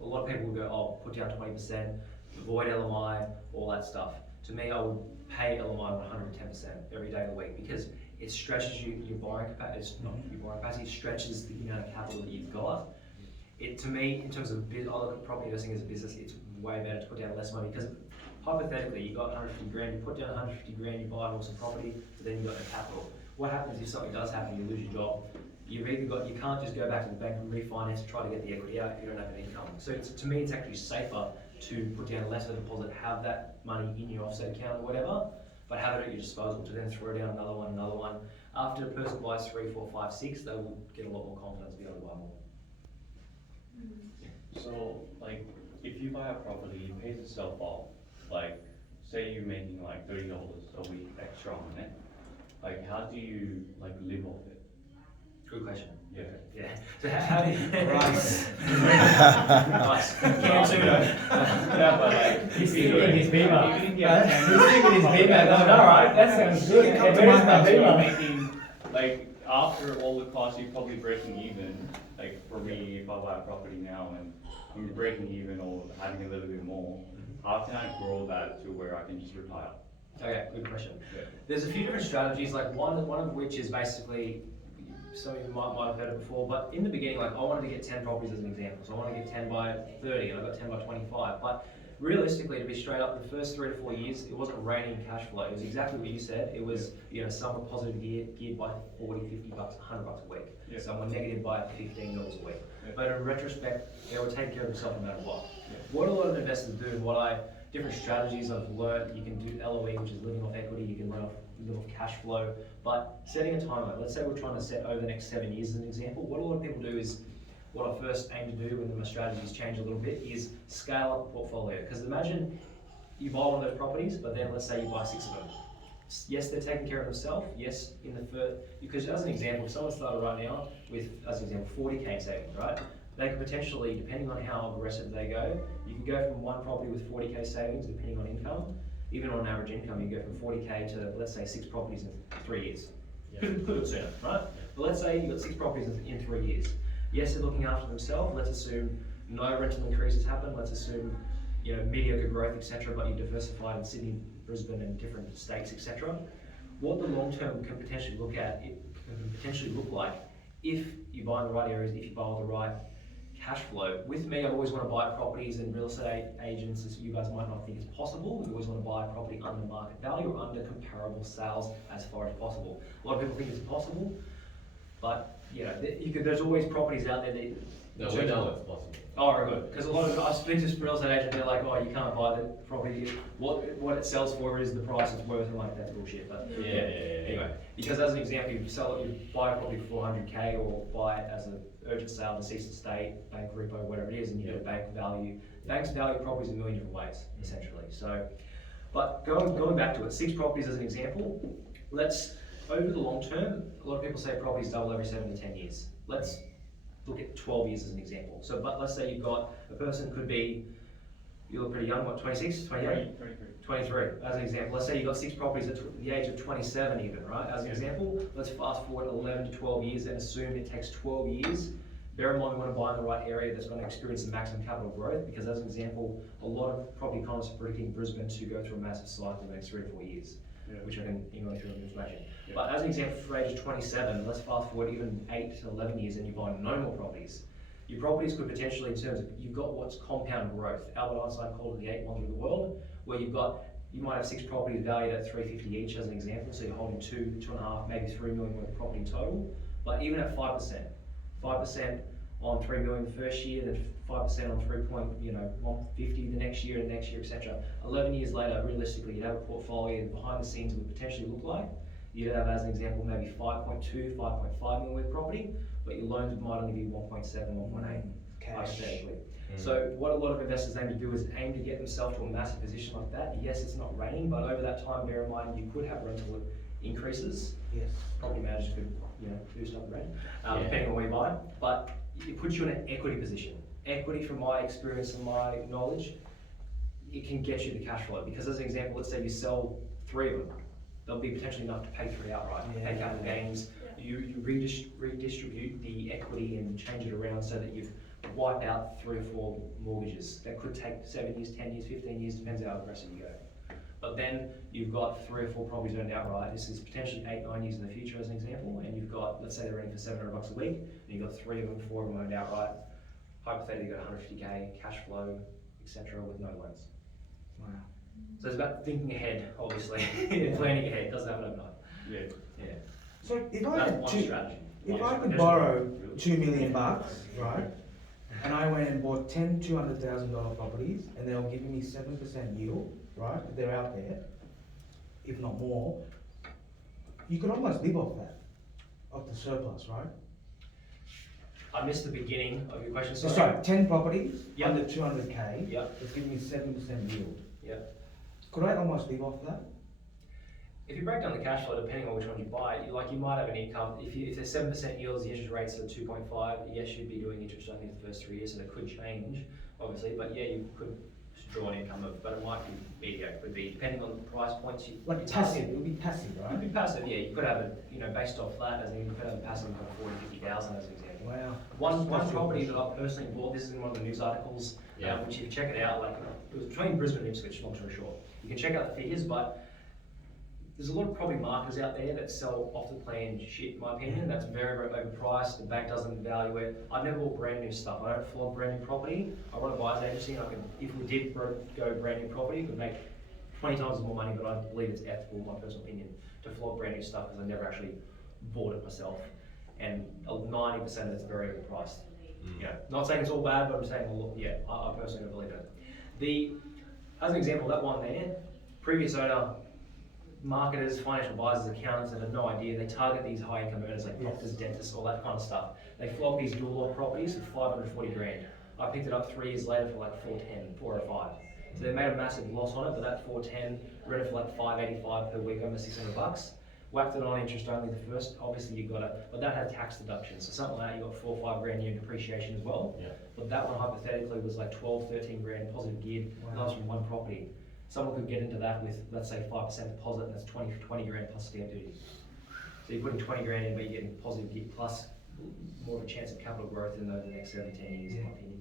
A lot of people will go, oh, put down 20%, avoid LMI, all that stuff. To me, I would pay LMI 110% every day of the week because it stretches your borrowing capacity. It's not your borrowing capacity. It stretches the amount of capital that you've got. It to me, in terms of I look at property investing as a business. It's way better to put down less money because hypothetically, you got 150 grand. You put down 150 grand. You buy an awesome property, but then you got no capital. What happens if something does happen? You lose your job. You can't just go back to the bank and refinance to try to get the equity out if you don't have an income. So to me, it's actually safer to put down less of a deposit, have that money in your offset account or whatever, but have it at your disposal to then throw down another one. After a person buys 3, 4, 5, 6, they will get a lot more confidence to be able to buy more. So, if you buy a property, you pay yourself off. Say you're making $30 a week extra on it. How do you live off it? Good question. Yeah. So how do you... Rice. Rice. Yeah, but He's thinking his beamer. He's thinking his beamer. Alright, that sounds good. Come Where is my beamer? making, after all the costs, you're probably breaking even. For me, if I buy a property now and I'm breaking even or having a little bit more, how can I grow that to where I can just retire? Okay, good question. Yeah. There's a few different strategies, like one of which is basically, some of you might have heard it before, but in the beginning, like I wanted to get 10 properties as an example, so I wanted to get 10 by 30 and I got 10 by 25, but realistically, to be straight up, the first 3 to 4 years, it wasn't raining cash flow. It was exactly what you said. It was, some were positive geared by 40, 50 bucks, 100 bucks a week. Yeah. Some were negative by $15 a week. Yeah. But in retrospect, they will take care of themselves no matter what. Yeah. What a lot of investors do, and different strategies I've learned, you can do LOE, which is living off equity, you can live off cash flow, but setting a timeline. Let's say we're trying to set over the next 7 years as an example. What a lot of people do is, what I first aim to do when my strategies change a little bit is scale up the portfolio. Because imagine you buy one of those properties, but then let's say you buy 6 of them. Yes, they're taking care of themselves. Yes, in the first, because as an example, if someone started right now with, as an example, 40K savings, right? They could potentially, depending on how aggressive they go, you could go from one property with 40K savings, depending on income. Even on average income, you go from 40K to, let's say, 6 properties in 3 years. Could do it sooner, right? But let's say you've got 6 properties in 3 years. Yes, they're looking after themselves. Let's assume no rental increases happen. Let's assume, mediocre growth, etc. But you diversified in Sydney, Brisbane, and different states, etc. What the long term can potentially look like if you buy in the right areas, if you buy with the right cash flow. With me, I always want to buy properties, and real estate agents, as you guys might not think is possible, you always want to buy a property under market value or under comparable sales as far as possible. A lot of people think it's possible, but there's always properties out there that. No, we know it's possible. Oh, very good. Because a lot of I speak to real estate agents, they're like, oh, you can't buy the property. What it sells for is the price it's worth, and like that's bullshit. But anyway, because as an example, you buy a property for 400K, or buy it as an urgent sale, deceased estate, bank repo, whatever it is, and you get a bank value. Banks value properties in a million different ways, essentially. So, but going back to it, 6 properties as an example. Over the long term, a lot of people say properties double every 7 to 10 years. Let's look at 12 years as an example. So, but let's say you've got a person could be, you look pretty young, what, 26, 28? 23, as an example. Let's say you've got 6 properties at the age of 27 even, right? As an example, let's fast forward 11 to 12 years and assume it takes 12 years. Bear in mind we want to buy in the right area that's going to experience the maximum capital growth, because as an example, a lot of property economists are predicting Brisbane to go through a massive cycle in the next 3 to 4 years. Which I can email through the information. But as an example, for age of 27, let's fast forward even 8 to 11 years and you buy no more properties. Your properties could potentially, in terms of, you've got what's compound growth. Albert Einstein called it the 8 wonders of the world, where you might have 6 properties valued at $350 each as an example, so you're holding 2.5, maybe 3 million worth of property in total. But even at 5% on 3 million the first year, then 5% on 150 the next year, and the next year, etc. 11 years later, realistically, you'd have a portfolio behind the scenes would potentially look like. You'd have, as an example, maybe 5.2, 5.5 million worth property, but your loans might only be 1.7, 1.8, hypothetically. So what a lot of investors aim to do is aim to get themselves to a massive position like that. Yes, it's not raining, but over that time, bear in mind, you could have rental increases. Yes. Property managers could, do stuff rent, depending on where you buy. But it puts you in an equity position. Equity, from my experience and my knowledge, it can get you the cash flow. Because as an example, let's say you sell 3 of them, they'll be potentially enough to pay 3 outright, pay capital gains. You redistribute the equity and change it around so that you've wiped out 3 or 4 mortgages. That could take 7 years, 10 years, 15 years, depends how aggressive you go. But then you've got 3 or 4 properties owned outright. This is potentially 8, 9 years in the future as an example, and you've got, let's say they're renting for $700 a week, and you've got 3 of them, 4 of them owned outright. Hypothetically, you've got 150K cash flow, etc., with no loans. Wow. So it's about thinking ahead, obviously, planning ahead. It doesn't happen overnight. Yeah. So if I That's had one two, strategy. if I could borrow $2 million, right, and I went and bought 10 $200,000 properties, and they're giving me 7% yield, right? They're out there, if not more. You could almost live off that, off the surplus, right? I missed the beginning of your question. So sorry, 10 properties Yep. under 200K. Yep. It's giving me 7% yield. Yep. Could I almost live off that? If you break down the cash flow, depending on which one you buy, you might have an income. If there's 7% yields, the interest rates are 2.5. Yes, you'd be doing interest only the first 3 years, so that could change, obviously. But yeah, you could draw an income of, but it might be mediocre. It could be depending on the price points. Like passive, it would be passive, right? It'd be passive, yeah. You could have it, based off that, you could have a passive income of 40, 50,000 as an example. Wow. One That's property your that I personally bought, this is in one of the news articles, Yeah. which if you check it out, it was between Brisbane and Ipswich, long story short. You can check out the figures, but there's a lot of property marketers out there that sell off the plan shit, in my opinion. That's very, very overpriced. The bank doesn't value it. I've never bought brand new stuff. I don't flog brand new property. I run a buyer's agency, and I can, if we did go brand new property, we could make 20 times more money. But I believe it's ethical, in my personal opinion, to flog brand new stuff because I never actually bought it myself. And 90% of it's very overpriced. Yeah, not saying it's all bad, but I'm saying, well, yeah, I personally don't believe it. As an example, that one there, previous owner, marketers, financial advisors, accountants that have no idea, they target these high income earners like doctors, dentists, all that kind of stuff. They flog these dual lot properties for 540 grand. I picked it up 3 years later for like 410, 405. So they made a massive loss on it, but that 410 rented for like 585 per week, almost 600 bucks. Whacked it on interest only the first, obviously you got it, but that had tax deductions. So something like that, you got 4 or 5 grand a year in depreciation as well. Yeah. But that one hypothetically was like 12, 13 grand positive geared, and that was from one property. Someone could get into that with, let's say, 5% deposit, and that's 20 grand plus stamp duty. So you're putting 20 grand in, but you're getting positive gear plus more of a chance of capital growth in the next 7 to 10 years, in my opinion.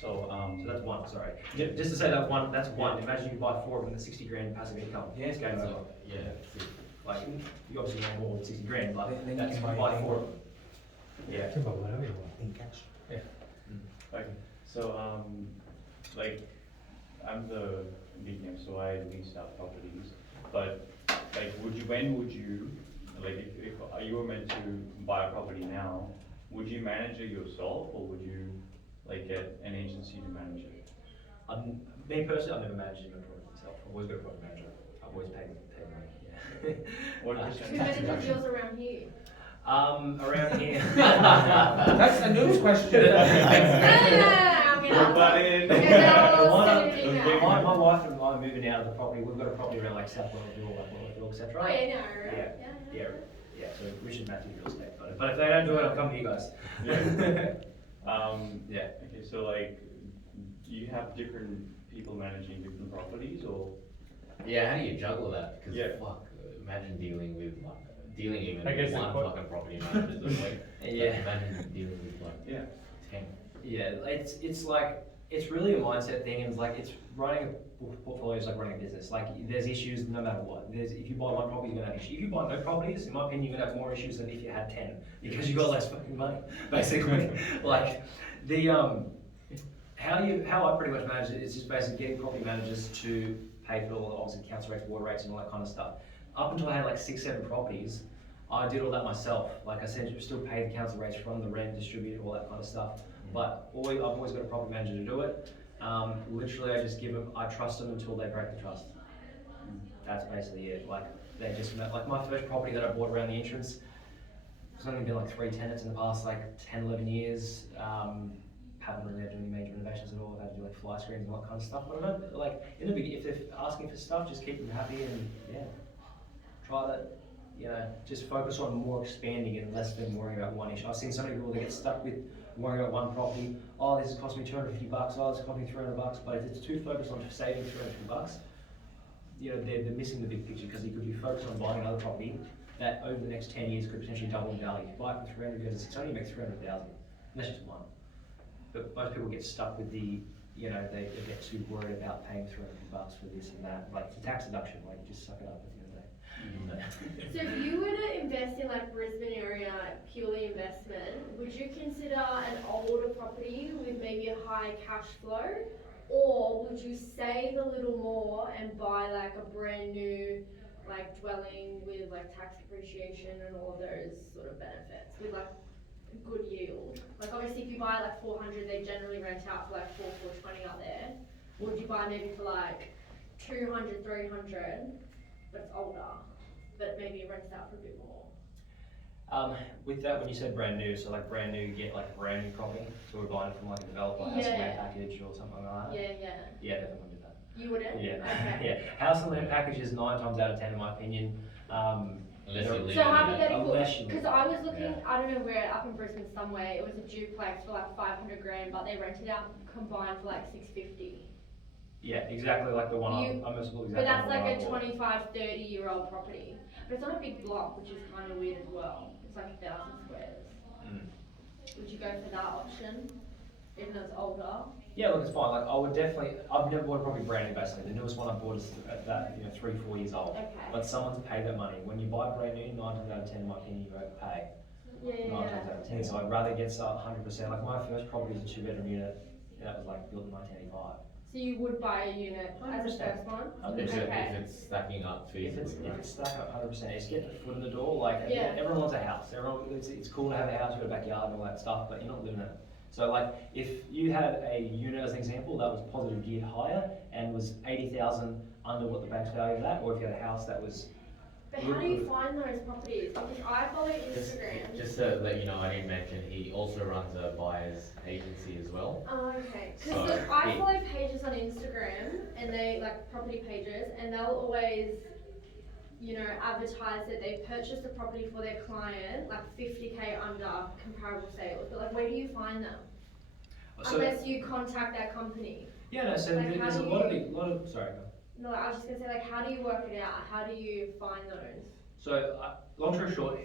So, So that's one, sorry. Just to say that one, that's one. Imagine you buy 4 of them, that's 60 grand passive income. Yeah. It's game over. Yeah. Like, you obviously want more than 60 grand, but Then you that's can buy buy anything. 4 of them. Yeah. Can buy whatever you want. In cash. okay, so, like, I'm the BPM, so I lease out properties, but, like, when would you, like, if you were meant to buy a property now, would you manage it yourself, or would you, like, get an agency to manage it? Me personally, I've never managed a property myself. I've always got a property manager. I've always paid money, yeah. What Who percentage? manages yours around here? Around here. That's a news question. My wife and I are moving out of the property. We've got a property around like South Wellington, like Wellington, etc. Oh, yeah, no, right? Yeah. So we should match real estate, but if they don't do it, I'll come to you guys. Yeah. Okay, so like, do you have different people managing different properties, or? Yeah, how do you juggle that? Because Yeah. fuck, imagine dealing with even I guess one the fucking property manager. Like, Yeah. Imagine dealing with like Yeah. 10. Yeah, it's like, it's really a mindset thing, and it's like, it's running a portfolio is like running a business. Like, there's issues no matter what. If you buy one property, you're gonna have issues. If you buy no properties, in my opinion, you're gonna have more issues than if you had 10, because you got less fucking money, basically. Like, how I pretty much manage it is just basically getting property managers to pay for all the, obviously, council rates, water rates, and all that kind of stuff. Up until I had like 6, 7 properties, I did all that myself. Like I said, still paid the council rates from the rent, distributed, all that kind of stuff. But I've always got a property manager to do it. Literally, I just give them, I trust them until they break the trust. That's basically it. Like, they just, like my first property that I bought around the entrance, there's only been like 3 tenants in the past like 10, 11 years. Haven't really had to do any major renovations at all. I've had to do like fly screens and all that kind of stuff. But I don't, like, in the beginning, if they're asking for stuff, just keep them happy and yeah, try that. You know, just focus on more expanding and less than worrying about one issue. I've seen so many people that get stuck with worrying about one property. Oh, this has cost me 250 bucks. Oh, this has cost me 300 bucks. But if it's too focused on saving 350 bucks, you know, they're missing the big picture, because you could be focused on buying another property that over the next 10 years could potentially double in value. If you buy it for 300, goes to 600, you make 300,000. And that's just one. But most people get stuck with the, you know, they get too worried about paying 300 bucks for this and that. Like, it's a tax deduction. Like, just suck it up at the end of the day. So if you were to invest in like Brisbane area, purely investment, would you consider an older property with maybe a high cash flow? Or would you save a little more and buy like a brand new like dwelling with like tax depreciation and all of those sort of benefits with like good yield? Like obviously if you buy like 400, they generally rent out for like 420 out there. Or would you buy maybe for like 200, 300, but it's older, but maybe it rents out for a bit more? With that, when you said brand new, so like brand new, you get like a brand new property, so we're buying it from like a developer, house and land package or something like that? Yeah, definitely do that. You wouldn't? Yeah, Okay. yeah. House and land package is 9 times out of 10 in my opinion. Unless you live So in hypothetical, Unless you- because I was looking, Yeah. I don't know where, up in Brisbane somewhere, it was a duplex for like 500 grand, but they rented out combined for like 650. Yeah, exactly like the one You- I'm exactly But that's the one like I a bought. 25, 30-year-old property. But it's on a big block, which is kind of weird as well. It's like 1,000 squares. Mm. Would you go for that option? even though it's older? Yeah, look, it's fine. Like, I would definitely, I've never bought a property brand new, basically. The newest one I bought is at that, 3-4 years old. Okay. But someone's paid that money. When you buy brand new, 9 times out of 10, in my opinion, you overpay. Yeah, 9 times out of 10. So I'd rather get 100%. Like, my first property was a 2-bedroom unit. That was like built in 1985. So you would buy a unit as a 100%. first one? 100%. If it's stacking up If it's, feasibly, if right? it's stuck up 100%, it's getting the foot in the door. Like, Yeah. everyone wants a house. It's cool to have a house, you've got a backyard and all that stuff, but you're not living in it. So, like, if you had a unit as an example that was positive geared higher and was 80,000 under what the bank's value of that, or if you had a house that was. But how do you find those properties? Because I follow Instagram. Just to let you know, I didn't mention, he also runs a buyer's agency as well. Oh, okay. So, Because I he- follow pages on Instagram, and they like property pages, and they'll always, advertise that they've purchased a property for their client, like 50K under comparable sales. But like, where do you find them? So, Unless you contact that company. yeah, no, so Like, there's how a do lot of, sorry. No, I was just gonna say, like, how do you work it out? How do you find those? So, long story short,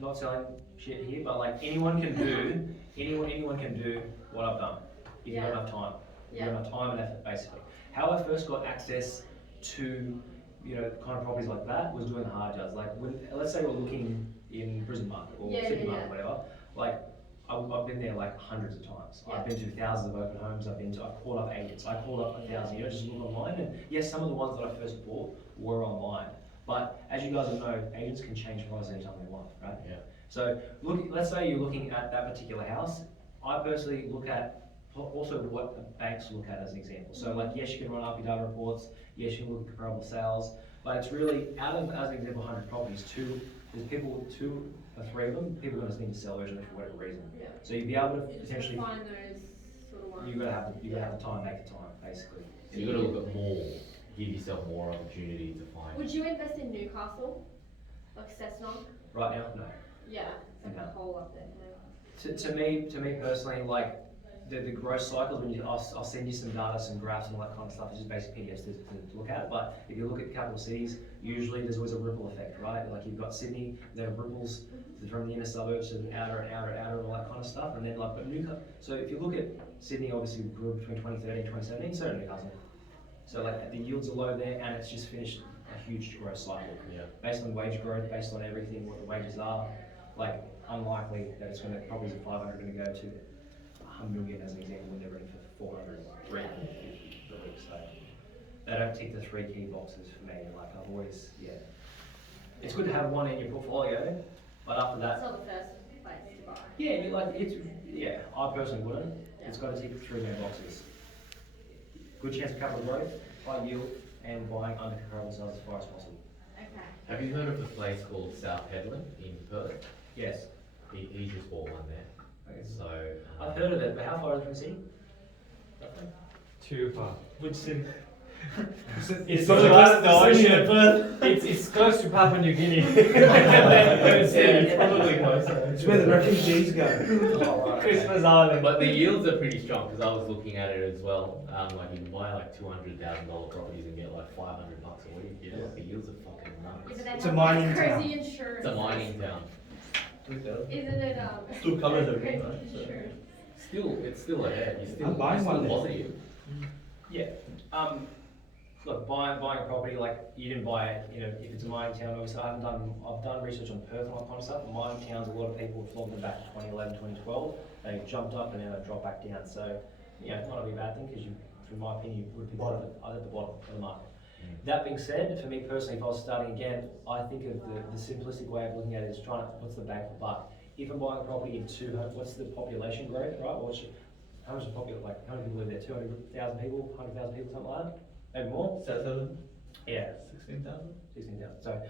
not selling shit here, but like anyone can do, anyone can do what I've done. If you've got Yeah. enough time. If you've Yeah. got enough time and effort, basically. How I first got access to, kind of properties like that was doing the hard jobs. Like, let's say we're looking in Brisbane market or Yeah, Sydney yeah, market, yeah. whatever. Like, I've been there like hundreds of times. Yeah. I've been to thousands of open homes. I've called up agents. I called up 1,000. Just look online. And yes, some of the ones that I first bought were online. But as you guys will know, agents can change prices anytime they want, right? Yeah. So let's say you're looking at that particular house. I personally look at also what the banks look at as an example. So like, yes, you can run up your data reports. Yes, you can look at comparable sales. But it's really, out of, as an example, 100 properties, there's people, 2 or 3 of them, people are going to need to sell urgently for whatever reason. Yeah. So you'd be able to You just potentially, gotta find those sort of ones. you gotta have the time, make the time, basically. So you gotta look at more, give yourself more opportunity to find. Would you invest in Newcastle? Like Cessnock? Right now, no. Yeah, it's like No. a hole up there. To me personally, like the growth cycles, I'll send you some data, some graphs and all that kind of stuff. It's just basic PDFs to look at. But if you look at capital cities, usually there's always a ripple effect, right? Like you've got Sydney, there are ripples from the inner suburbs to the outer and all that kind of stuff. And then but Newcastle, so if you look at Sydney, obviously grew between 2013 and 2017, so did Newcastle. So like the yields are low there, and it's just finished a huge growth cycle. Yeah. Based on wage growth, based on everything, what the wages are, like unlikely that it's going to, properties at 500 going to go to 100 million as an example when they're renting for 400, 350 per week. So they don't tick the 3 key boxes for me. Like I've always, it's good to have one in your portfolio, but after That's that, not the first place to buy. I personally wouldn't. It's got to tick 3 main boxes. Good chance of capital growth, high yield, and buying under comparable sales as far as possible. Okay. Have you heard of the place called South Headland in Perth? Yes. He just bought one there. Okay. So. I've heard of it, but how far is it from the city? Roughly? Too far. Which city? It's So close that's to the ocean. Perth. It's close to Papua New Guinea. It's probably closer. It's where the refugees go. Oh, right, Christmas Island. But the yields are pretty strong because I was looking at it as well. Like you can buy like $200,000 properties and get like $500 a week. You know, like the yields are fucking Yeah, nuts. but they It's a have mining crazy town. insurance. It's a mining town. Isn't it, Still covers crazy everything, right? So- insurance? It's still ahead. You're still, I'm buying you're still one there. positive. Yeah. Look, buying a property, like you didn't buy it, if it's a mining town, obviously I've done research on Perth and all that kind of stuff. Mining towns, a lot of people have flogged them back in 2011, 2012. They jumped up and then they dropped back down. So, it's not a bad thing because from my opinion, you would be at the bottom of the market. That being said, for me personally, if I was starting again, I think of the simplistic way of looking at it is what's the bang for buck? If I'm buying a property in 200, what's the population growth, right? How much how many people live there? 200,000 people, 100,000 people, something like that? Maybe more? South Headland? Yeah. 16,000? 16,000. So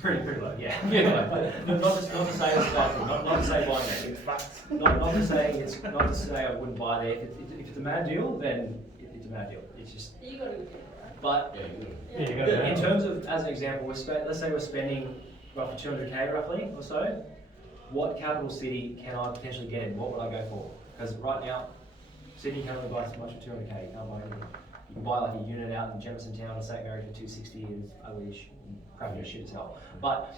pretty low, yeah. But not to say it's not to say buying it. Not to say I wouldn't buy there. If it's a mad deal, then it's a mad deal. It's just. You got a good deal, right? But Yeah, you Yeah, you got it. in terms of, as an example, let's say we're spending roughly 200k roughly or so. What capital city can I potentially get in? What would I go for? Because right now, Sydney can only buy so much for 200k. You can't buy anything. You can buy like a unit out in Jefferson Town or St Mary for 260 and ugly, crappy shit as hell. But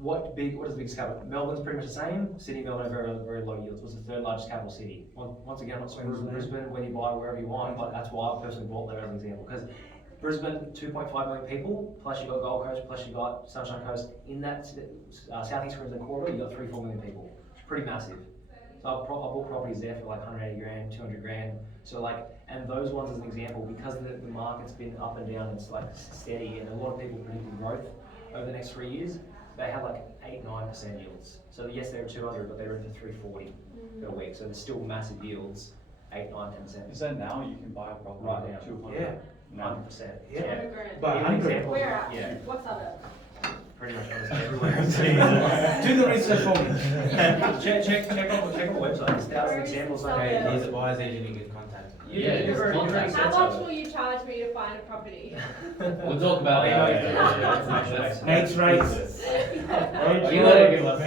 what is the biggest capital? Melbourne's pretty much the same. Sydney, Melbourne are very, very low yields. What's the third largest capital city? Once again, I'm not swinging Brisbane, whether you buy wherever you want, but that's why I personally bought there as an example. Because Brisbane, 2.5 million people, plus you got Gold Coast, plus you got Sunshine Coast. In that southeast Queensland corridor, you got 3-4 million people. It's pretty massive. So I bought properties there for like 180 grand, 200 grand. So like, and those ones as an example, because the market's been up and down, it's like steady, and a lot of people predicting growth over the next 3 years. They had like 8-9% yields. So yes, they were 200, but they were in for 340 per week. So there's still massive yields, 8, 9, 10%. Is that now you can buy a property Right at now. 200? Yeah. No. 100%. Yeah. 100 grand. But Even 100. examples, Where at? yeah, What's other? pretty much honestly everywhere. Do the research for me. check on the website. There's thousands of examples. Like, Yeah. He's a buyer's agent, you can contact him. Yeah, you've just already contact. said How so. much will you charge me to find a property? We'll talk about Yeah. Mates rates. You let it go.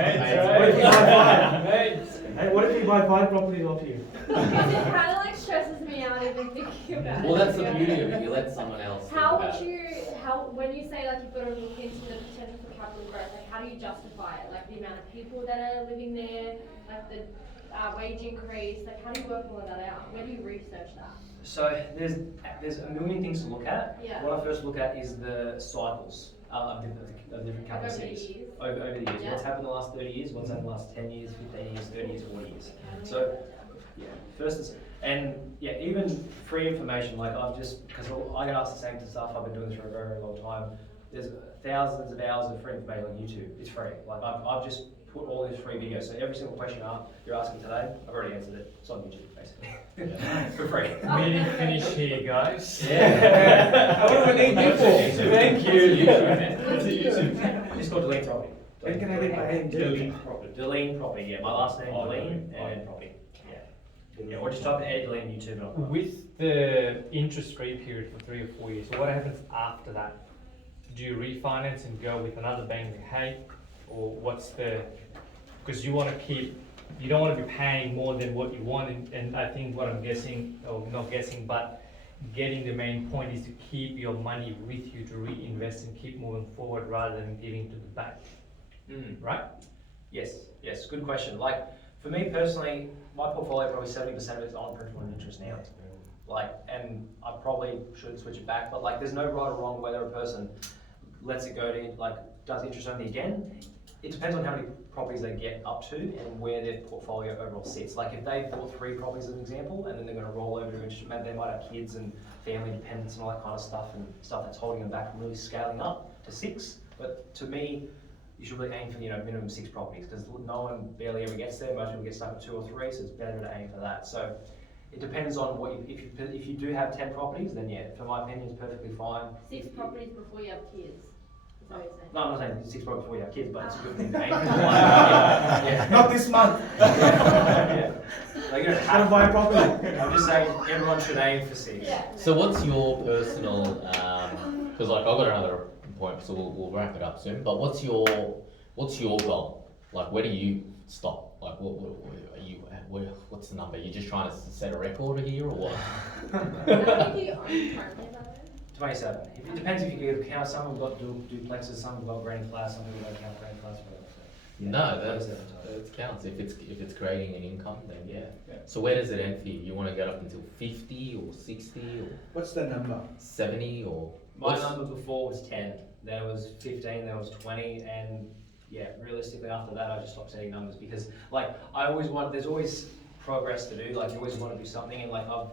Hey, what if you buy 5 properties off you? Because it kind of like stresses me out even thinking about it. Well, that's the to be beauty of honest. it. You let someone else think How about would it. when you say like you've got to look into the potential for capital growth, like how do you justify it? Like the amount of people that are living there, like the wage increase, like how do you work all of that out? Where do you research that? So there's a million things to look at. Yeah. What I first look at is the cycles of different capital Over the cities. years. Over the years. Yeah. What's happened in the last 30 years, what's happened in the last 10 years, 15 years, 30 years, 40 years. So, yeah, first is, and yeah, even free information, like I've just, because I get asked the same stuff, I've been doing this for a very, very long time. There's thousands of hours of free information on YouTube, it's free. Like I've just put all these free videos, so every single question you're asking today, I've already answered it. It's on YouTube, basically, for free. Meeting finished here, guys. Yeah. What do we need you for? Thank you. It's called Dilleen Property. When can I get my name? Dilleen Property, yeah. My last name, Oh, Dilleen, Dilleen. and Property. Yeah. Yeah, or just type in Ed Dilleen on YouTube and I'll come up. With the interest-free period for 3 or 4 years, what happens after that? Do you refinance and go with another bank, hey, or what's the? Because you want to keep, you don't want to be paying more than what you want, and I think what I'm guessing, or not guessing, but getting the main point is to keep your money with you to reinvest and keep moving forward rather than giving to the bank, right? Yes, good question. Like, for me personally, my portfolio, probably 70% of it's on principal and interest now. Like, and I probably should switch it back, but like, there's no right or wrong whether a person lets it go to, like, does interest only again. It depends on how many properties they get up to and where their portfolio overall sits. Like if they bought 3 properties as an example, and then they're going to roll over to interest, maybe they might have kids and family dependents and all that kind of stuff, and stuff that's holding them back from really scaling up to 6. But to me, you should really aim for minimum 6 properties, because no one barely ever gets there. Most people get stuck at 2 or 3, so it's better to aim for that. So it depends on what if you do have 10 properties, then yeah, for my opinion, it's perfectly fine. 6 properties before you have kids. Is that what you're saying? No, I'm not saying 6 properties before you have kids, but it's a good thing to aim for. Yeah. Not this month. Yeah. Like, you don't Gotta have buy a to. property. I'm just saying everyone should aim for 6. Yeah. So what's your personal, because like I've got another point, so we'll wrap it up soon, but what's your goal? Like where do you stop? Like what's the number? You're just trying to set a record here or what? How many do you own currently, by the way? 27. It depends if you count. Some have got duplexes, some have got granny flats, some people don't count granny flats. No, that 27 total. counts. If it's creating an income, then yeah. Yeah. So where does it end for you? You want to get up until 50 or 60 or What's the number? 70 or? My number before was 10. There was 15. There was 20, and yeah, realistically after that, I just stopped setting numbers because, like, I always want. There's always progress to do. Like, you always want to do something, and like I've,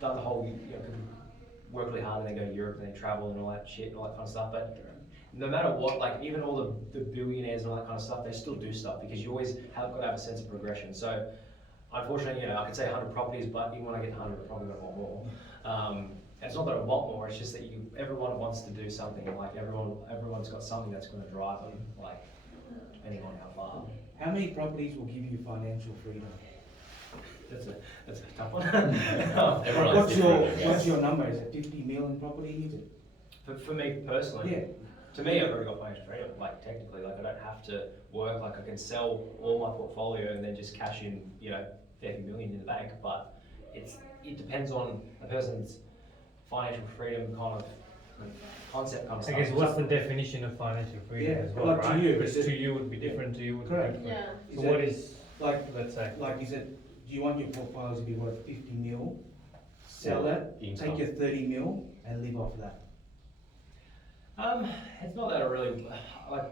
done the whole, people work really hard and they go to Europe and they travel and all that shit and all that kind of stuff. But no matter what, like even all the billionaires and all that kind of stuff, they still do stuff because you always have got to have a sense of progression. So unfortunately, I could say 100 properties, but even when I get to 100, I probably want more. And it's not that I want more, it's just that everyone wants to do something, and like everyone's got something that's going to drive them, like depending on how far. How many properties will give you financial freedom? That's a tough one. Everyone's What's different, I guess. what's your number? Is it 50 million properties? For me personally, Yeah. to me, I've already got financial freedom. Like technically, like I don't have to work. Like I can sell all my portfolio and then just cash in, 30 million in the bank. But it depends on a person's financial freedom kind of concept kind of I stuff. guess what's the definition of financial freedom Yeah, as well, like to right? you, Because is it- to you would be different, to you would be Correct. different. Yeah. So Is what it- is, Like, let's say, like is it, do you want your portfolio to be worth 50 mil, sell Or it, income. take your 30 mil and live off that? It's not that I really, like,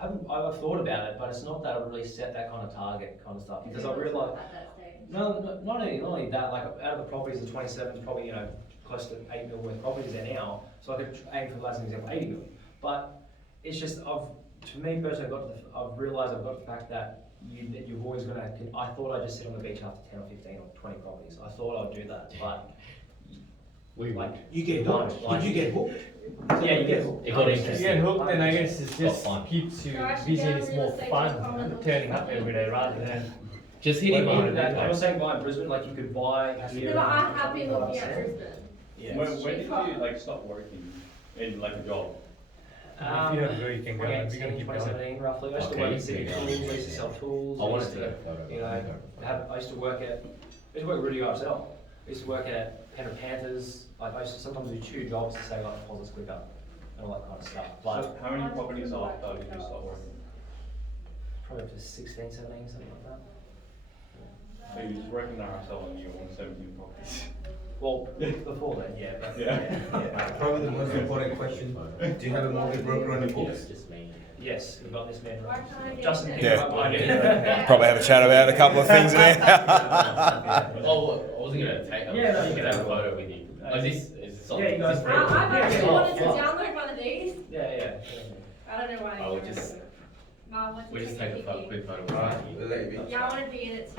I've thought about it, but it's not that I really set that kind of target kind of stuff, because I realise, At that stage. not only that, like, out of the properties, the 27 probably, you know, close to 8 mil worth of properties there now, so I could aim for, as an example, 80 mil. But it's just, to me personally, I've realised I've got the fact that you've always gonna, I thought I'd just sit on the beach after 10 or 15 or 20 properties. I thought I'd do that, but We like, You get hooked. Did you get hooked? yeah, you get hooked. It got if you interesting. get hooked, then I guess it just fun. keeps you Guys, busy, yeah, it's real more estate fun comment. turning up every day rather than. Just Even hitting on that, I was it. saying buy in Brisbane, like you could buy here. No, but I have been looking at 25%. Brisbane. Yeah. When did you like stop working in like a job? If you don't go, you can go, and we're gonna 2018, keep going. 2017 roughly. I used to Okay, work in City yeah. Tools, I used to sell tools. I wanted used to get a photo. you know, I used to work at Rudy RSL. I used to work at Penrith Panthers. Like I used to sometimes do 2 jobs to save like deposits quicker and all that kind of stuff. But So how many properties after did you start working? probably up to 16, 17, something like that. So you just working there ourselves and you own 17 properties. Well, before then, yeah. But, Yeah. Probably the most important question, do you have a mortgage broker on your books? It's just me. Yes, we've got this man. Why can't I get Justin it? came Yeah. right behind me. Probably have a chat about a couple of things there. Oh, I wasn't gonna take. Yeah, no, you can have have a a photo with you. Oh, is this on? Yeah, you guys- is this I- free? I've actually Yeah. wanted to Yeah. download one of these. Yeah. I don't know why. Oh, we just- Mom wants to We just take a picture. quick photo. Right, we'll let you be. Yeah, I want to be in it too.